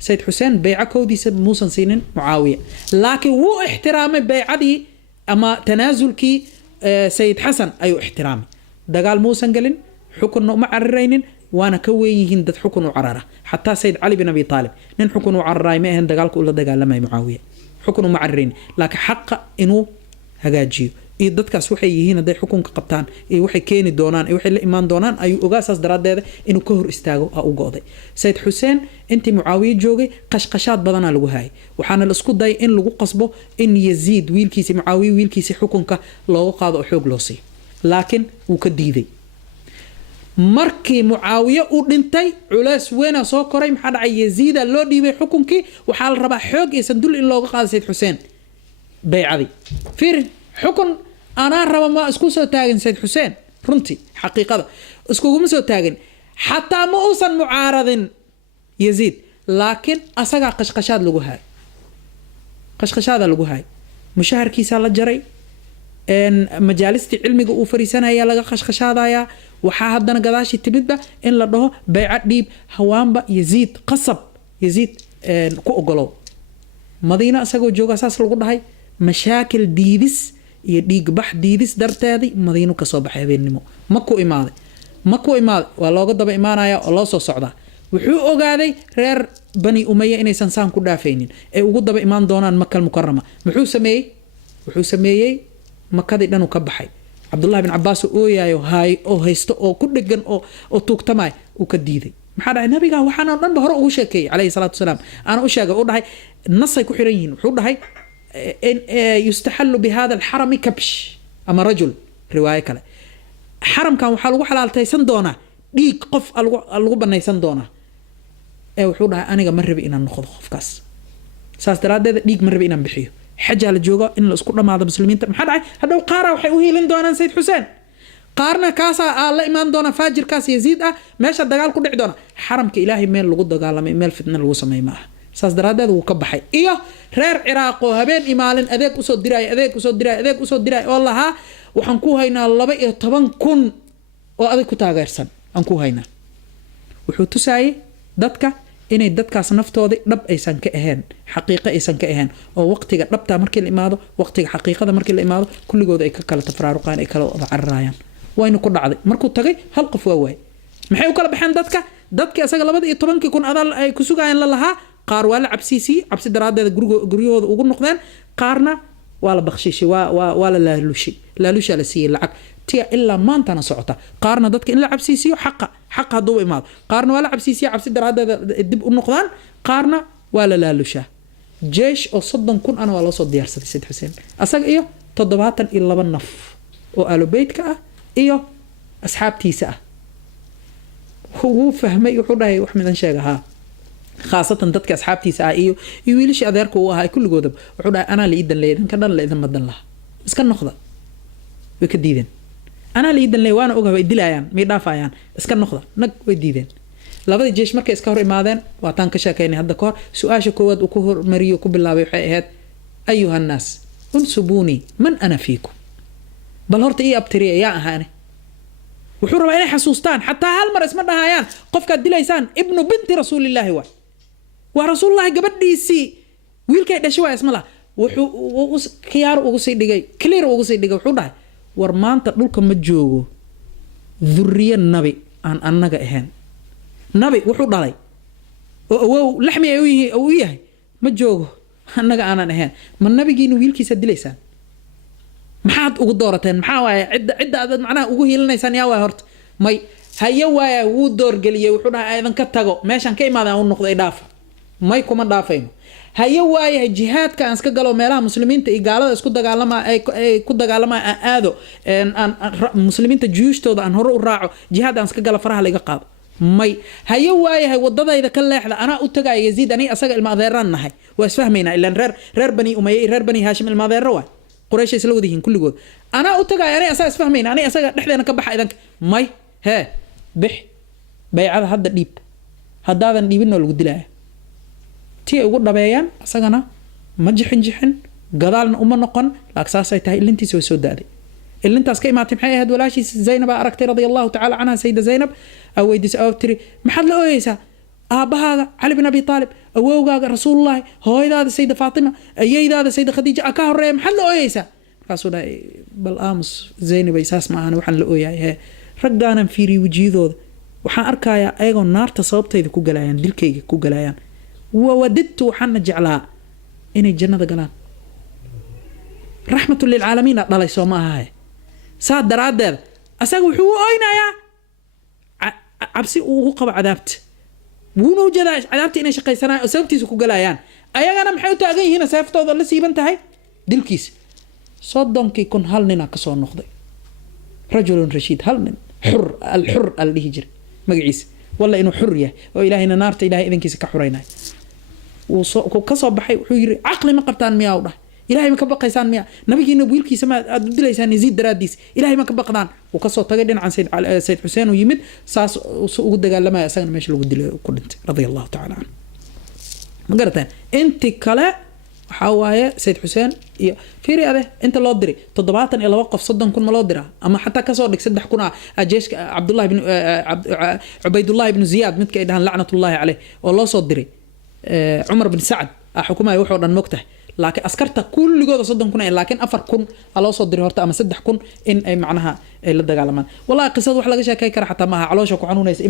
سيد حسين بيعة كودي سيد موسى سينين معاوية لكن هو احترام بيعدي أما تنازل كي سيد حسن أيو احترامي دقال موسى قالين حكم مع الرينين وانا كويهن دد حكم وعراره حتى سيد علي بن ابي طالب نن حكم وعراي ما هن دغالك ولا دغالمay معاويه حكم معرين لكن حق انه هجاجيو اي ددكاس waxay yihiin haday xukunka qabtaan ee waxay keeni doonaan ee waxay la imaan doonaan ay ogaasas daraadeeda inuu ka hor istaago oo u gooday Said Hussein intii Muawiya joogay qashqashaad badan lagu haay waxaana la isku day in lagu qasbo in Yazid wiilkiisa Muawiya wiilkiisa xukunka looga qaado xoog loo sii laakiin uu ka diiday markii Muawiya uu dhintay culays weyn soo koray maxaa dhacay Yazid loo dhiibay xukunkii waxa la rabaa xoog iyo sandul in looga qaado Said Hussein bay'adi fiir xukun ana raba ma isku soo taagan Said Hussein runtii xaqiiqada isku kuma soo taagan hatta ma uusan mucaaradin Yazid laakiin asagaa qashqashaad lagu haay qashqashaada lagu haay mushaharkiisa la jaray majaalistii cilmiga uu fariisanaya laga qashqashaadaya waxaa haddana gadaashii timidba in la dhaho bayca dhiib hawaanba yaziid qasab yaziid ku ogolow madiina asagoo jooga saas lagu dhahay mashaakil diidis iyo dhiigbax diidis darteedii madiinu kasoo baxay habeennimo ma ku imaaday waa looga daba imaanaya oo loo soo socdaa wuxuu ogaaday reer bani umaya inaysan saan ku dhaafaynin ay ugu daba imaan doonaan makal mukarama wuxuu sameeyey makadii dhan uu ka baxay cabdullahi bin cabbaas oo ooyaayo oo haysto oo ku dhegan oo tuugtamay uu ka diiday maxaa dhahay nabiga waxaan oo dhanba hore ugu sheekeeyay calayhi salaatu wasalaam ana u sheegay uu dhahay nasay ku xiran yihiin wuxuu dhahay yustaxallu bihada alxarami kabsh ama rajul riwaayo kale xaramkan waxaa lagu xalaaltaysan doonaa dhiig qof lagu banaysan doonaa wuxuu dhahay aniga ma rabi inaan noqdo qofkaas saas daraadeed dhiig ma rabi inaan bixiyo xajaa la joogo in la isku dhamaado muslimiinta maxaa dhacay hadhow qaara waxay u hiilin doonaan sayid xuseen qaarna kaasaa la imaan doona faajirkaas yaziid ah meesha dagaal ku dhici doona xaramka ilaahay meel lagu dagaalamay meel fitna lagu sameey ma aha saas daraadeed wuu ka baxay iyo reer ciraaq oo habeen imaalin adeeg usoo diray oo lahaa waxaan ku haynaa 12,000 oo adag ku taageersan aan ku haynaa wuxuu tusaayay dadka inay dadkaas naftoodii dhab aysan ka ahayn xaqiiqo aysan ka ahayn oo waqtiga dhabta markii la imaado waqtiga xaqiiqada markii la imaado kulligood ay ka kala tafraaruqaan ay kala wada cararayaan wayna ku dhacday markuu tagay hal qof waa waay maxay u kala baxeen dadka asaga 12,000 adal ay ku sugayaan la lahaa qaar waa la cabsi daraadeeda guryahooda ugu noqdeen qaarna waa la bakhshiishay waa la laalusha la siiyay lacag tiya ilaa maantana socota qaarna dadka in la cabsiisiyo xaqa hadduu imaado qaarna waa la cabsiisiya cabsi daraadeeda dib u noqdaan qaarna waa la laalushaa jeesh oo 30,000 ana waa loo soo diyaarsaday Sayd Xuseen asaga iyo 72 naf oo aalubeydka ah iyo asxaabtiisa ah wuu fahmay wuxuu dhahay wax midan sheegaha khaasatan dadka asxaabtiisa ah iyo wiilashii adeerka uu ahaa kulligooda wuxuu dhahay anaa la iidan leeyahay ka dhan la idan madan laha iska noqda way ka diideen anaa la iidan leeyahay waana ogahay way dilayaan may dhaafayaan iska noqda nag way diideen labada jeesh markay iska hor imaadeen waa taan ka sheekaynay hadda ka hor su'aasha koowaad uu ku hormariyo ku bilaabay waxay ahayd ayuha nnaas unsubuni man ana fiikum bal horta ii abtiriya yaa ahaane wuxuu rabaa inay xasuustaan xataa hal mar isma dhahayaan qofkaad dilaysaan ibnu binti rasuulillaahi waa rasuulullaahi gabadhiisii wiilkay dhashay waa isma laha wuxuu khiyaar ugu sii dhigay clear ugu sii dhigay wuxuu dhahay war maanta dhulka ma joogo dhurriye nabi aan annaga ahayn nabi wuxuu dhalay oo awow laxmi ay u yahay ma joogo annaga aanan ahayn ma nabigiina wiilkiisa dilaysaan maxaad ugu doorateen maxaa waaye cidda aad macnaha ugu hiilinaysaan yaa waay horta may haya waaya wuu doorgeliyay wuxuu dhahay aydan ka tago meeshaan ka imaadaan u noqday dhaafa may kuma dhaafayno haya waaya jihaadka aan iska galo meelaha muslimiinta iyo gaalada isku dagaalama ay ku dagaalama aan aado muslimiinta juyushtooda aan hore u raaco jihaad aan iska galo faraha laga qaado may haya waaya wadadayda ka leexda anaa u tagay yaziid ani asaga ilma adeeraan nahay waa isfahmaynaa ilaan reer bani umayya reer bani haashim ilma adeero waa quraysh isla wadihiin kulligood anaa u tagay ani asaga isfahmayna ani asaga dhexdeena ka baxa idanka may bix baycada hadda dhiib haddaadan dhiibinoo lagu dilaya tii ugu dhabeeyaan asagana ma jixin gadaalna uma noqon laakiin saasay tahay ilintiisa way soo daaday ilintaas ka imaatay maxay ahayd walaashiis Zaynab aragtay radiyallahu ta'ala anha sayida Zaynab aw weydiis aw tiri maxaad la ooyeysaa aabahaaga Ali bin Abi Talib awowgaaga rasuulullaahi hooyadaada sayida Faatima ayaydaada sayida Khadiija ka horeey maxaad la ooyeysaa kaasoo dhaay bal aamus Zaynab ay saas ma ahan waxaan la ooyahay raggaanan fiiri wajidooda waxaan arkayaa ayagoo naarta sababtayda ku galayaan dilkayga ku galayaan ووددت وحنا جعلها إني الجنة قلان رحمة للعالمين الله يسوما هاي ساد دراد أساقو حو أين يا عبسي وقب عذابت ونو جدا عذابتي إني شقي سنة وسبتي سكو قلايان أيا أنا محيوتو أغي هنا سيفتو ظل سيبنت هاي دلكيس صدنك يكون هلنا كسون نخضي رجل رشيد هلنا الحر اللي هجر مقعيس والله إنه حرية وإلهنا نارت إلهي إذن كيسك حرينا وكسب بحي وحيري عقلي ما قبطان مياه وده إلهي ما كبقى يسان مياه نبيكي نبويل كي سما أدود ليسان يزيد دراديس إلهي ما كبقدان وكسب تجدين عن سيد حسين ويمد ساس وقد قال لما يسان ماشي لو قد كلنت رضي الله تعالى عنه ma garataan inti kale waxa waaye Sayd Xuseen iyo fiiri ade inta loo diray 72 qof 30 kun ma loo diraa ama xataa ka soo dhig 3 kun jeeshka Abdullah ibn Ubaydullah ibn Ziyad midka ay dhahan la'natullahi alayh oo loo soo diray Umar ibn Saad xukumaay wuxuu dhan mogtahay laakiin askarta kulligooda 30 kun laakiin 4 kun loo soo diray horta ama 3 kun in ay macnaha ay la dagaalamaan wallahi qisadu wax laga sheekay kara xataa maaha caloosha ku xanuunaysa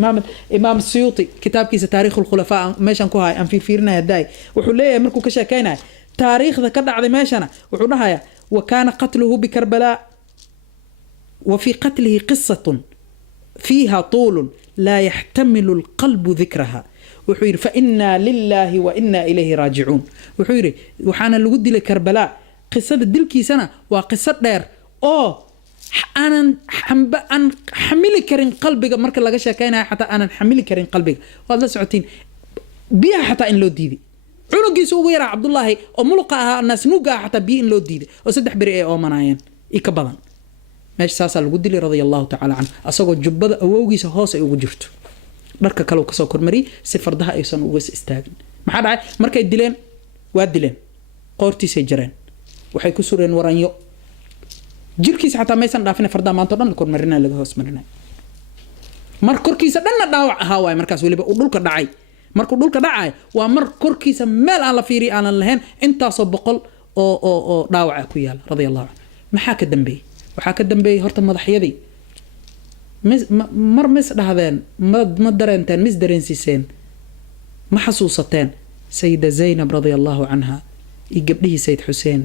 imaam Suyuti kitaabkiisa taariikhul khulafaa meeshan ku hay aan fiirinahay haday wuxuu leeyahay markuu ka sheekaynayo تاريخ ذا كذا عدي ماشنا وحناها وكان قتله بكربلاء وفي قتله قصة فيها طول لا يحتمل القلب ذكرها وحير فإنا لله وإنا إليه راجعون وحير وحنا اللي ودي لكربلاء قصة الدلكي سنة وقصة دير أنا حمل كرين قلبك مركز لقى كاينة حتى أنا حمل كرين قلبك وهذا سعتين بيها حتى إن لو ديدي cunugiisa ugu yaraa Cabdullaahi oo mulqa ahaa naas nuuga xataa biin loo diiday oo 3 bari ay oomanayeen ka badan meesha saasa lagu dilay radiyallahu ta'ala an asagoo jubbada awowgiisa hoos ay ugu jirto dharka kale uu ka soo kormari si fardaha aysan uga istaagin maxaa dhacay markay dileen waa dileen qoortiisa jareen waxay ku sureen waranyo jirkiisa xataa maysan dhaafin fardaha maanta dhan kormarina laga hoos marinay mar korkiisa dhanna dhaawac ahaa waay markaas waliba uu dhulka dhacay markuu dhulka dhacay waa mar korkiisa meel aan la fiiri aan lahayn intaasoo boqol oo dhaawac ku yaala radiyallahu anhu maxaa ka dambeeyay waxa ka dambeeyay horta madaxyadii mar mis dhahdeen ma dareenteen mis dareensiiseen ma xasuusateen sayida Zaynab radiyallahu anha iyo gabdhihii Sayd Xuseen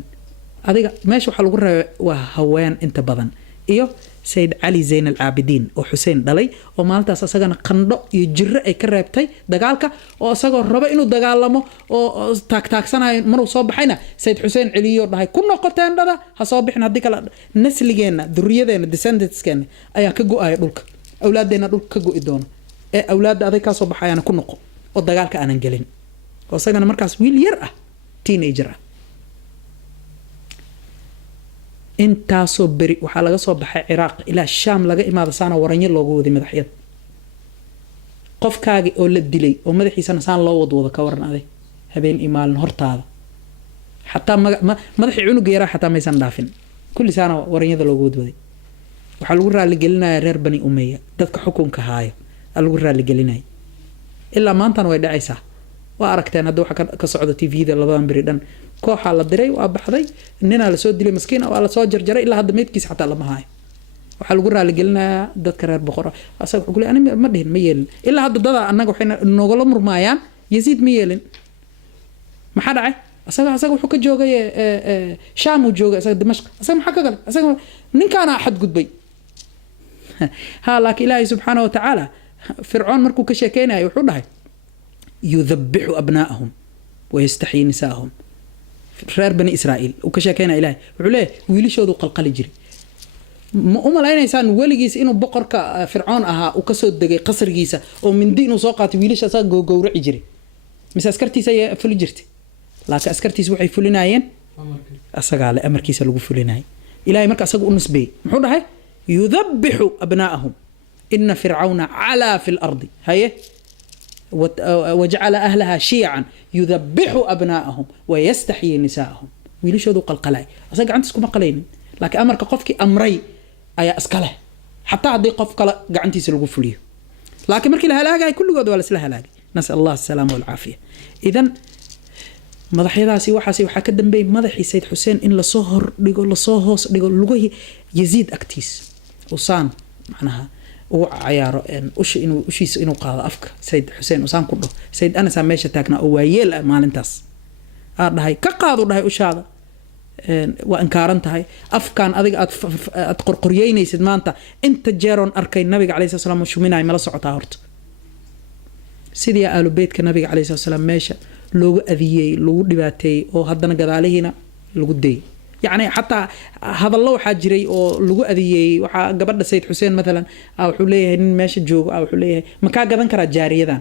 adiga meesha waxa lagu reebay waa haween inta badan iyo سيد علي زين العابدين oo Xuseen dhalay oo maalintaas asagana qandho iyo jirro ay ka reebtay dagaalka oo asagoo raba inuu dagaalamo oo taagtaagsanayo maruu soo baxayna Sayd Xuseen celiyo dhahay ku noqoteen dhada ha soo bixin hadii kala nasligeena duriyadeena descendantskeena ayaa ka go'ay dhulka awlaadeena dhulka ka go'i doona ee awlaad aday ka soo baxayana ku noqo oo dagaalka aanan galin oo asagana markaas wiil yar ah teenager ah intaasoo beri waxaa laga soo baxay Ciraaq ilaa Shaam laga imaado saana waranyo loogu waday madaxyada qofkaagi oo la dilay oo madaxiisana saan loo wado ka waran aday habeen imaalin hortaada xataa madaxii cunuga yaraa xataa maysan dhaafin kulli saana waranyada loogu waday waxa lagu raali gelinayaa reer Bani Umayya dadka xukunka haayo lagu raali gelinay ilaa maantana way dhacaysaa waa aragteen hadda waxa ka socda TV-da labadan bari dhan kooxa la diray waa baxday nina la soo dilay miskiin oo la soo jarjaray ilaa hadda meedkiisa xataa lama haayo waxa lagu raali gelinayaa dadka reer boqor asaga wuxuu leeyahay ma dhihin ma yeelin ilaa hadda dada annaga waxay noogala murmaayaan Yaziid ma yeelin maxaa dhacay asaga wuxuu ka joogay Shaam uu joogay asaga Dimashq asaga maxaa ka galay asaga ninkaana xad gudbay laakiin Ilaahay subhanahu wa ta'ala Fircoon markuu ka sheekeynayo wuxuu dhahay يذبح أبنائهم ويستحيي نساءهم reer bani Israa'iil uu ka sheekayna Ilaahay wuxuu leeyahay wiilashoodu qalqal jiri ma laynaysan waligiis inuu boqorka Fircoon ahaa uu ka soo degay qasrigiisa oo mindi inuu soo qaatay wiilashaas gowraci jiray mise askartiisa ay fuli jirtay laakiin askartiisa waxay fulinayeen asaga le amarkiisa lagu fulinay Ilaahay marka asaga u nisbay muxuu dhahay yudhabbihu abnaa'ahum inna fir'auna 'ala fil ardi haye وجعل أهلها شيعا يذبح أبناءهم ويستحيي نساءهم ويلشوا قلقلاي أصدق عنتسكم قلين لكن أمرك قفك أمري أي أسكله حتى هذه قفك قعنتي سلقوا فليه لكن مركي لها لاقي كل قد ولا سلها لاقي نسأل الله السلامة والعافية إذن مدحي ذاسي وحاسي وحكدن بي مدحي سيد حسين إن لصهر لقول لصهوس لقول لقوه يزيد أكتيس وصان معناها وعيار إن وشيس إنه قاض أفك سيد حسين وسام كله سيد أنا ساميش تاكنا أويل مالنتاس هاي كقاضو هاي وش هذا وإنكارنت هاي أفكان أذيك أتقرقريين يسد ما أنت جيرون أركي النبي عليه الصلاة والسلام وشو مناي ملا صعطة هرت سيدي آل بيت كنبي عليه الصلاة والسلام ماشى لو أذيي لو دباتي أو هذنا قد عليهنا لو دي يعني حتى هذا الله حاجري أو لجو أذيي وقبل سيد حسين مثلا أو حليه إن ماشي جوج أو حليه مكان قدن كرا جارية ذان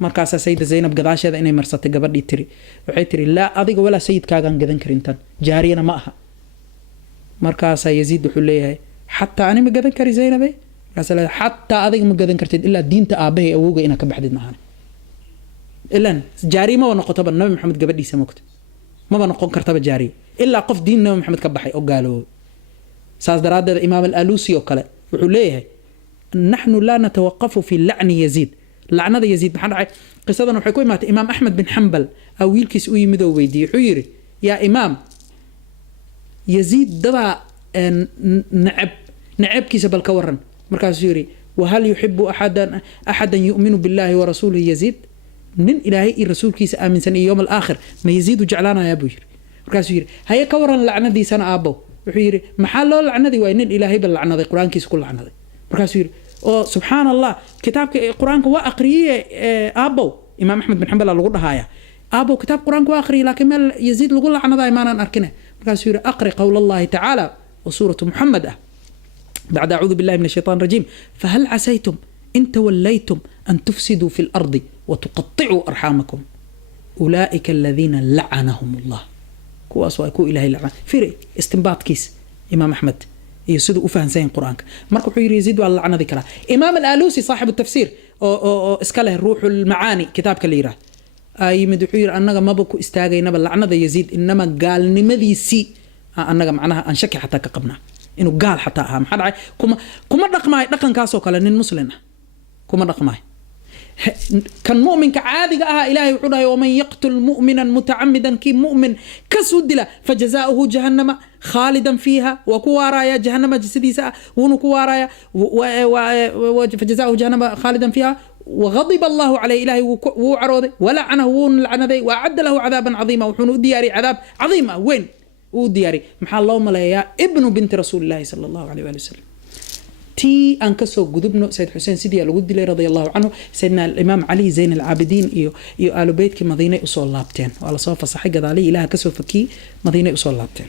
مركز سيد زينب قداش هذا إني مرصت قبل يتري وحيتري لا أذيك ولا سيد كاغن قدن كرينتان جارية معها مركز يزيد حليه حتى أنا مقدن كري زينب حتى أذيك مقدن كرتين إلا دين تأبيه أوجه إنك بحدد معنا إلا جاري ما ونقطة النبي محمد قبل دي سمكت ما بنقون كرتبة جاري إلا قف دين النبي محمد كبحي أو قالوا ساس دراد الإمام الألوسي وكلا وحليه نحن لا نتوقف في لعن يزيد لعنة يزيد محل قصة وحكوي مات إمام أحمد بن حنبل أو يلكس أوي مدو ويدي حيري يا إمام يزيد دبا نعب كيس بالكورن مركز يوري وهل يحب أحدا يؤمن بالله ورسوله يزيد من إلهي الرسول كيس آمن سنة يوم الآخر ما يزيد جعلانا يا بوير مركز يوري هيا كورن لعنة دي سنة أبو وحيري محل لعنة دي وين الإلهي باللعنة دي قرآن كيس كل لعنة دي مركز يوري أو سبحان الله كتاب قرآن كوا أقريه أبو إمام أحمد بن حنبل لقول هايا أبو كتاب قرآن كوا أقريه لكن ما يزيد لقول لعنة دي ما نركنه مركز يوري أقري قول الله تعالى وسورة محمد بعد أعوذ بالله من الشيطان الرجيم فهل عسيتم إن توليتم أن تفسدوا في الأرض وتقطعوا أرحامكم أولئك الذين لعنهم الله كو أسوأ كو إلهي لعن في استنباط كيس إمام أحمد يسدوا أفهم زين قرآن مركو حير يزيدوا على لعنة ذكرها إمام الآلوسي صاحب التفسير اسكاله الروح المعاني كتاب كليرة أي مدحير أنك ما بكو استاجينا باللعنة ذا يزيد إنما قال نمذي سي أنك معناها أنشك حتى كقبنا إنه قال حتى أهم حد كم رقمه رقم كاسو كلا نمسلنا كم رقمه كان مؤمن كعادي قاها إلهي وحده ومن يقتل مؤمنا متعمدا كي مؤمن كسودلا فجزاؤه جهنم خالدا فيها وكوارايا جهنم جسديسا ونكوارايا فجزاؤه جهنم خالدا فيها وغضب الله عليه إلهي وعروضه ولعنه ولعنه وأعد له عذابا عظيما وحنو دياري عذاب عظيمة وين ودياري محل الله ملايا ابن بنت رسول الله صلى الله عليه وسلم تي أنكسو قدبنا سيد حسين سيدي القد لي رضي الله عنه سيدنا الإمام علي زين العابدين إيو آل بيت كي مدينة أصول لابتين وعلى صوفة صحيح قد علي إله كسو فكي مدينة أصول لابتين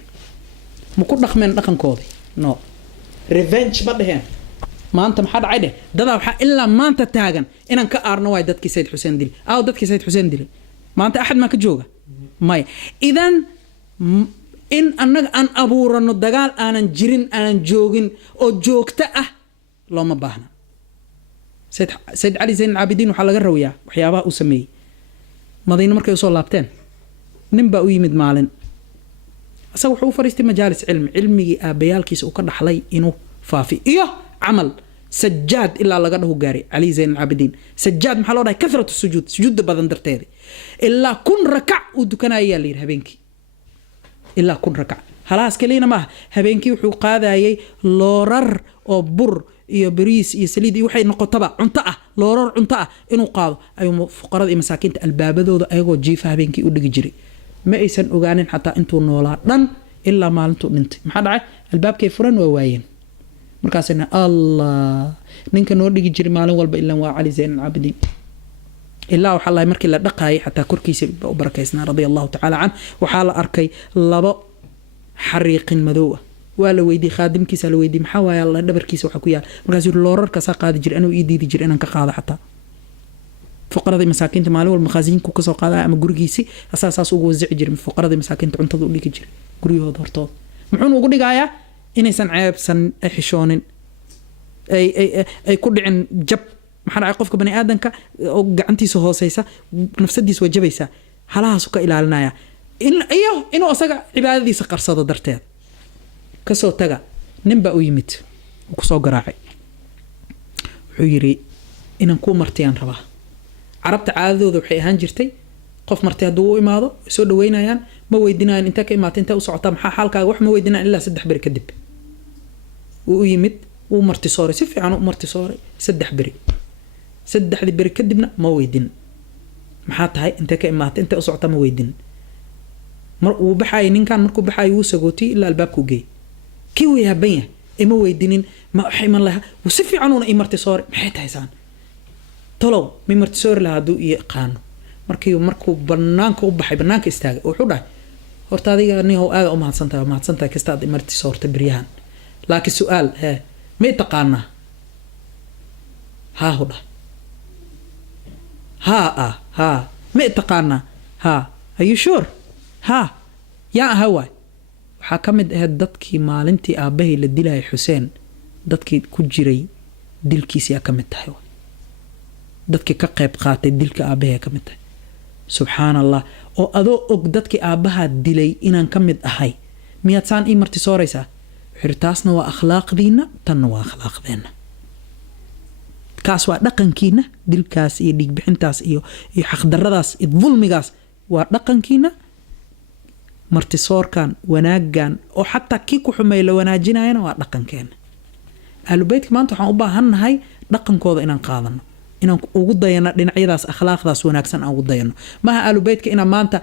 مكود نخمين نخن كوضي نو ريفنج بدهين ما أنت محد عيده دادا وحا إلا ما أنت تاغن إن أنك أرنواي دادكي سيد حسين ديلي أو دادكي سيد حسين ديلي ما أنت أحد ما كجوغا ماي إذن إن أنك أن أبورنو دقال أنا جيرين أنا جوغين أو جوغتا لو ما باهنا سيد علي زين العابدين وحا لغا رويا وحيابها أسمي مدينة مركي وصول لابتين نمبا ويمد مالين أسا وحو فريستي مجالس علمي آبيالكيس وكرد حلي إنو فافي إيه عمل سجاد إلا لغا قاري علي زين العابدين سجاد محلو راي كثرة السجود سجود بدن درتيدي إلا كن ركع ودكنا يالير هبينكي إلا كن ركع خلاص كلينا ما هبينكي وحو قادايي لورر أو بر iyo bariis iyo saliid iyo waxay noqotaba cunto ah loorar cunto ah inuu qaado ayuu fuqarada iyo masaakiinta albaabadooda ayagoo jiifa habeenkii u dhigi jiray ma aysan ogaanin xataa intuu noolaa dhan ilaa maalintuu dhintay maxaa dhacay albaabkay furan waa waayeen markaasina allah ninka noo dhigi jiray maalin walba ilaa waa cali zayn al-abidin ilaa waxa la markii la dhaqaayay xataa korkiisa u barakaysnaa radiyallahu ta'ala an waxa la arkay laba xariiqin madow ولا ويدي خادم كيس على ويدي محاوى الله دبر كيس وحكويا مركز اللورر كسا قاعد يجري أنا وإيدي يجري أنا كقاعدة حتى فقرة ذي مساكين تمالو والمخازين كوكسو قاعدة أما جورجيسي أساس وجوزع يجري من فقرة ذي مساكين تنتظر ليك يجري جوري هذا رطاب محون وقول لك آية إني سن عيب سن حشون أي كل عن جب محل عقفك بني آدم كا وقعنتي سهو سيسا نفس دي سوى جبيسا حلاها سكا إلى النايا إنه أسقى عبادة ذي سقر صدى درتين كسو تغا نمبا ويمت وكسو قراعي وحيري إنان كو مرتيان رباه عربت عادو ذو حي هانجرتي قف مرتي هدو إمادو يسو دوينايان ما ويدينان انتا كإمات انتا وسعطا محا حالكا وح ما ويدينان إلا سدح بري كدب ويمت ومرتي صوري سفي عنو مرتي صوري سدح بري سدح دي بري كدبنا ما ويدين محات هاي انتا كإمات انتا وسعطا ما ويدين وبحاي نين كان مركو بحاي وسقوتي إلا البابكو جي كيو يا بيه إما ويدينين ما حيمان لها وسفي عنونا إي مرتسور محيط هيسان طلو مي مرتسور لها دو يقانو مركو برنانك وبحي برنانك استاغ وحودا هورتادي أني هو آغا ومهد سنتا كستاد مرتسور تبريهان لكن السؤال ها ما يتقانا ها هودا ها ما يتقانا ها are you sure ها يا هواي waxaa ka mid ahayd dadkii maalintii aabahay la dilay Xuseen dadkii ku jiray dilkiisa ka mid tahay dadkii ka qayb qaatay dilka aabahay ka mid tahay subxaan allah oo adoo og dadkii aabbahaa dilay inaan ka mid ahay miyaad saan ii marti sooraysaa wuxuu taasna waa akhlaaqdiina tanna waa akhlaaqdeenna kaas waa dhaqankiina dilkaas iyo dhiigbixintaas iyo xaqdarradaas iyo dulmigaas waa dhaqankiina marti soorkan wanaagan oo xataa kii ku xumay la wanaajinayana waa dhaqankeena aalubeydka maanta waxaan u baahannahay dhaqankooda inaan qaadano inaan ugu dayano dhinacyadaas akhlaaqdaas wanaagsan aan ugu dayano maaha aalubeydka inaan maanta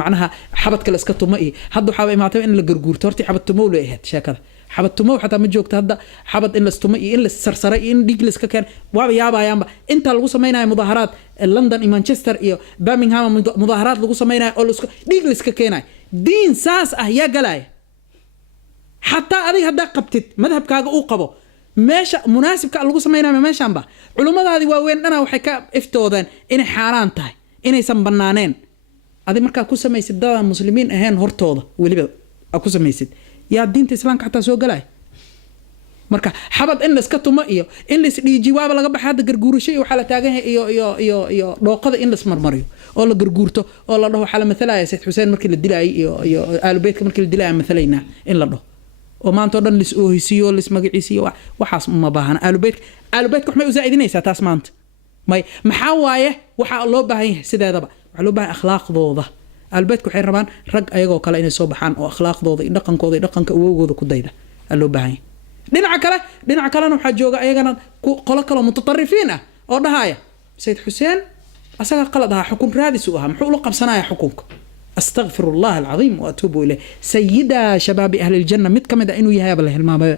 macnaha xabadka la iska tumo iyo hadda waxaa imaatay in la garguurto hortii xabad tumow lay ahayd sheekada xabad tumow xataa ma joogto hadda xabad in la istumo iyo in la sarsaray iyo in dhiig la iska keen waaba yaabayaanba inta lagu samaynayo mudaaharaad London iyo Manchester iyo Birmingham mudaaharaad lagu samaynayo oo dhiig la iska keenayo diin saas ah yaa galaya xataa adiga haddaa qabtid madhabkaaga uu qabo meesha munaasibka lagu samaynayo meeshaanba culimadaadii waaweyn dhana waxay ka iftoodeen inay xaaraan tahay inaysan banaaneen adiga markaa ku samaysid dad muslimiin ahayn hortooda weliba ku samaysid yaa diinta islaamka xataa soo galay marka xabad in la iska tumo iyo in la isdhiiji waaba laga baxay hadda garguurasho iyo waxa la taagan iyo dhooqada in la ismarmariyo oo la garguurto oo la dhaho waxa la mathalaya Said Hussein markii la dilayay iyo aalubeydka markii la dilayay mathalayna in la dhaho oo maanta oo dhan lis oohisiyo lis magaciisiyo waxaas ma baahana aalubeydka waxay u zaa'idinaysaa taas maanta maxaa waaye waxa loo baahan yahay sideedaba waxa loo baahan akhlaaqdooda aalubeydka waxay rabaan rag ayagoo kale inay soo baxaan oo akhlaaqdooda iyo dhaqankooda iyo dhaqanka awowgooda ku dayda loo baahan yahay dhinaca kalena waxaa jooga ayagana qolo kale mutatarrifiin ah oo dhahaya Said Hussein asaga qalad aha xukun raadis u aha muxuu la qabsanaya xukunka أستغفر الله العظيم وأتوب إليه سيدة شباب أهل الجنة مت كم إذا إنه يهاب له المامي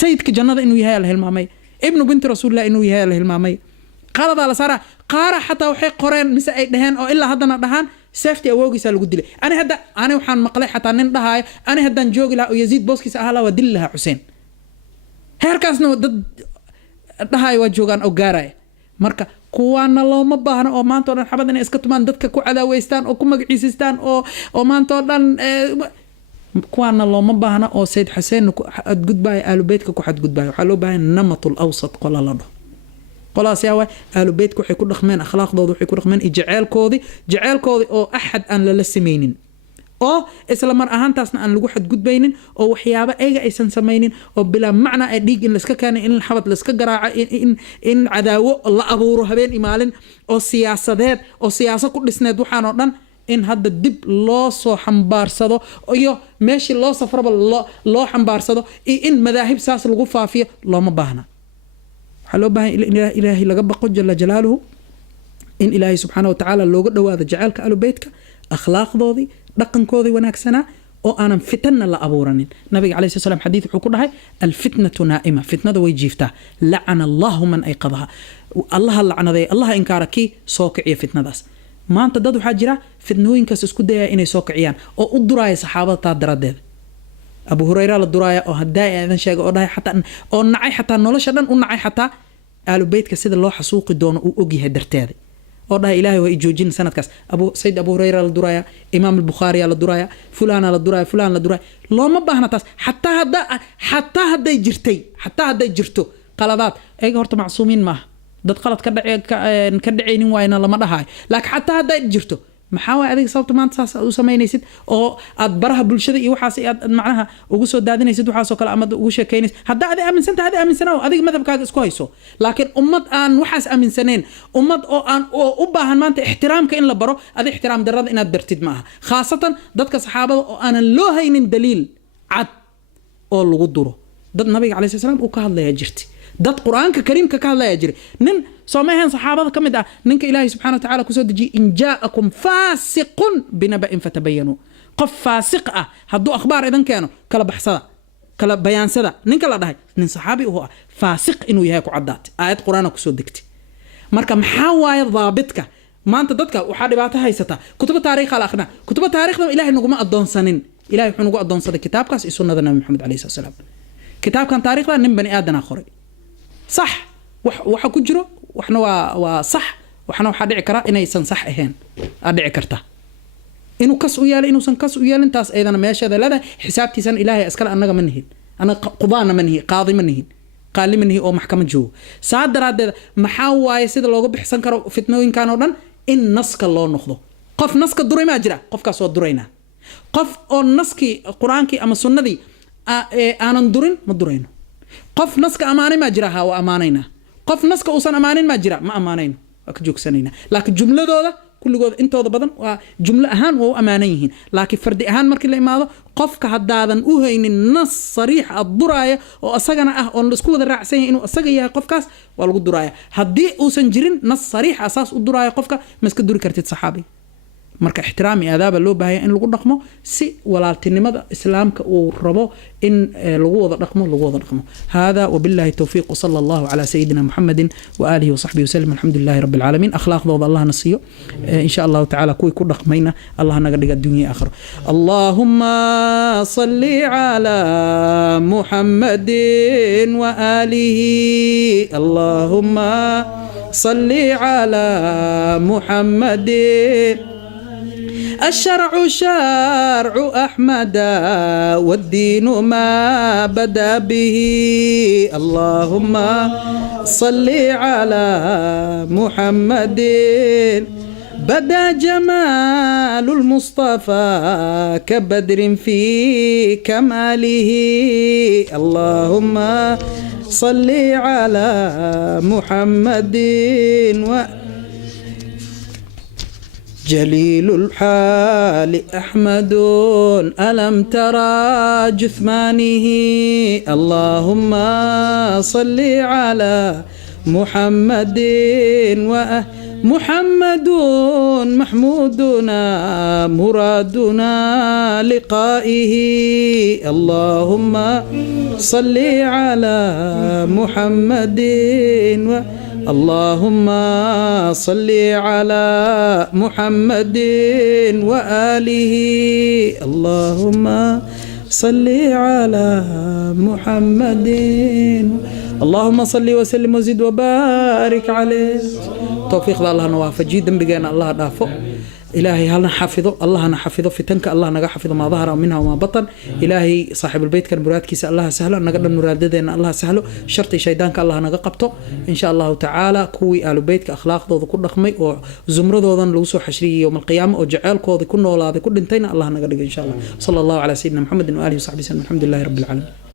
سيد كجنة إنه يهاب له المامي ابن بنت رسول الله إنه يهاب له المامي قال على سارة قارة حتى وحي قرين مسا دهان أو إلا هذا دهان سيفتي أوجي سالو قدلي أنا وحان مقلي حتى نندهاي أنا هدا نجوجي لها ويزيد بوسكي سأهلا ودل لها حسين هيركاسنو ضد دهاي وجوجان أو جاراي marka kuwaana looma baahna oo maanta oo dhan xabad inay iska tumaan dadka ku cadaaweystaan oo ku magaciisistaan oo maanta oo dhan kuwaana looma baahna oo Said Hussein ku xadgudbay aalubeydka ku xadgudbay waxa loo baahan namatul awsat qolalado qolaas yaa way aalubeydku waxay ku dhaqmeen akhlaaqdooda waxay ku dhaqmeen jaceelkoodi oo axad aan la sameeynin oo isla mar ahaantaasna aan lagu xadgudbaynin oo waxyaabo ayaga aysan samaynin oo bila macna ay dhiig in la iska keenay in xabad la iska garaaco in cadaawo la abuuro habeen imaalin oo siyaasadeed oo siyaasad ku dhisneed waxaan oo dhan in hadda dib loo soo xambaarsado iyo meeshii loo safraba loo xambaarsado in madaahib saas lagu faafiyo looma baahna waxa loo baahan ilaahi laga baqo jalla jalaaluhu in ilaahi subxaanahu wa tacaala looga dhawaado jaceelka aalubeydka akhlaaqdoodii dhaqankoodii wanaagsanaa oo aanan fitna la abuuranin nabiga kaleey salaam xadiis wuxuu ku dhahay alfitnatu naa'ima fitnada way jiiftaa la'ana allahu man ayqadha allah la'anaday allah inkaaraki soo kiciya fitnadaas maanta dad waxa jira fitnooyinkaas isku dayay inay soo kiciyaan oo u duraaya saxaabada taa daradeed abu hurayra la duraaya oo hadaa aydan sheegay oo dhahay xataa oo nacay xataa nolosha dhan u nacay xataa aalubeydka sida loo xasuuqi doono uu ogyahay darteeda oo dhahay ilaahay waa joojin sanadkaas Said Abu Hurayra la duraaya Imam al-Bukhari la duraaya fulaan la duraaya looma baahna taas xataa hadday jirto qaladaad ay horta macsuumiin ma dad qalad ka dhacaynin waayna lama dhahay laakiin xataa hadday jirto maxaa way adiga sababta maanta saas u sameynaysid oo aad baraha bulshada iyo waxaas aad macnaha ugu soo daadinaysid waxaas oo kale ama ugu sheekeynaysid hadda aad aaminsanaa adiga madhabkaaga isku hayso laakiin ummad aan waxaas aaminsaneen ummad oo aan u baahan maanta ixtiraamka in la baro adiga ixtiraam darrada inaad bartid maaha khaasatan dadka saxaabada oo aanan loo haynin daliil cad oo lagu duro dad nabiga kaleey salaam uu ka hadlaya jirti dad quraanka kariimka ka hadlaya jiri nin soomahan saxaabada kamid ah ninka ilaahay subhanahu wa ta'ala ku soo deji in ja'akum fasiqun binaba'in fatabayyanu qof fasiq ah haduu akhbaar idan keeno kala baxsada kala bayaansada ninka la dhahay nin saxaabi oo fasiq inuu yahay ku cadaat aayad quraana ku soo degtay marka maxaa waaye daabidka maanta dadka waxa dhibaato haysata kutub taariikh la akhna kutub taariikhda ilaahay naguma adoonsanin ilaahay wuxuu nagu adoonsaday kitaabkaas iyo sunnada nabi maxamed alayhi salaam kitaabkan taariikhda nin bani aadan qoray صح waxa ku jiro waxna waa sax waxna waxa dhici kara inaysan sax ahayn dhici karta inuu kas u yaalo inuusan kas u yeelin taas ayadana meeshada leedahay xisaabtiisan ilaahay askala annaga ma nihin ana qudaana ma nihin qaadi ma nihin qaali ma nihin oo maxkamad joogo saadaradeeda maxaa waaye sida looga bixsan karo fitnooyinkan oo dhan إن نسك الله نخضه قف نسك الدري ما جرى قف كاسو الدرينا قف أو نسكي قرآنكي أما السنة دي أنا ندرين ما درينه قف نسك أماني ما جراها وأمانينا قف نسك أوصان أمانين ما جرى ما أمانين أكجوك سنينا لكن جملة دولا كل جود أنت هذا بدن وجملة أهان وهو أمانيهن لكن فرد أهان مركل اللي ماذا قف كهدادا وهين النص صريح الدراية وأسجنا أن السكود الرأسين إنه أسجيها قف كاس والجود دراية هدي أوسنجرين نص صريح أساس الدراية قف كا مسك الدري كرتة صحابي marka ixtiraami aadaaba loo baahay in lagu dhaqmo si walaaltinimada islaamka uu rabo in lagu wada dhaqmo hada wabillahi tawfiq sallallahu ala sayidina muhammadin wa alihi wa sahbihi wasallam alhamdulillahi rabbil alamin akhlaaqdooda allah nasiyo insha Allah ta'ala kuwi ku dhaqmayna Allah naga dhiga dunya aakhir allahumma salli ala muhammadin wa alihi allahumma salli ala muhammadin الشرع شرع أحمد والدين ما بدأ به اللهم صل على محمد بدا جمال المصطفى كبدر في كماله اللهم صل على محمد جليل الحال أحمد ألم ترى جثمانه اللهم صل على محمد محمد محمودنا مرادنا لقائه اللهم صل على محمد اللهم صل على محمد وآله اللهم صل على محمد اللهم صل وسلم وزد وبارك عليه توفيق الله نوافجي دنبغينا الله دافو إلهي هل نحفظه الله نحفظه في تنك الله نحفظ ما ظهر منها وما بطن إلهي صاحب البيت كان مراد كيس الله سهله نقدر مراددنا الله سهله شرط شيطانك الله نقبته إن شاء الله تعالى كوي آل بيتك أخلاق ذو كل رقمي وزمر ذو لوسو حشري يوم القيامة وجعل كوذ كل ولا ذي كل انتين الله نقدر إن شاء الله صلى الله على سيدنا محمد وآله وصحبه وسلم الحمد لله رب العالمين.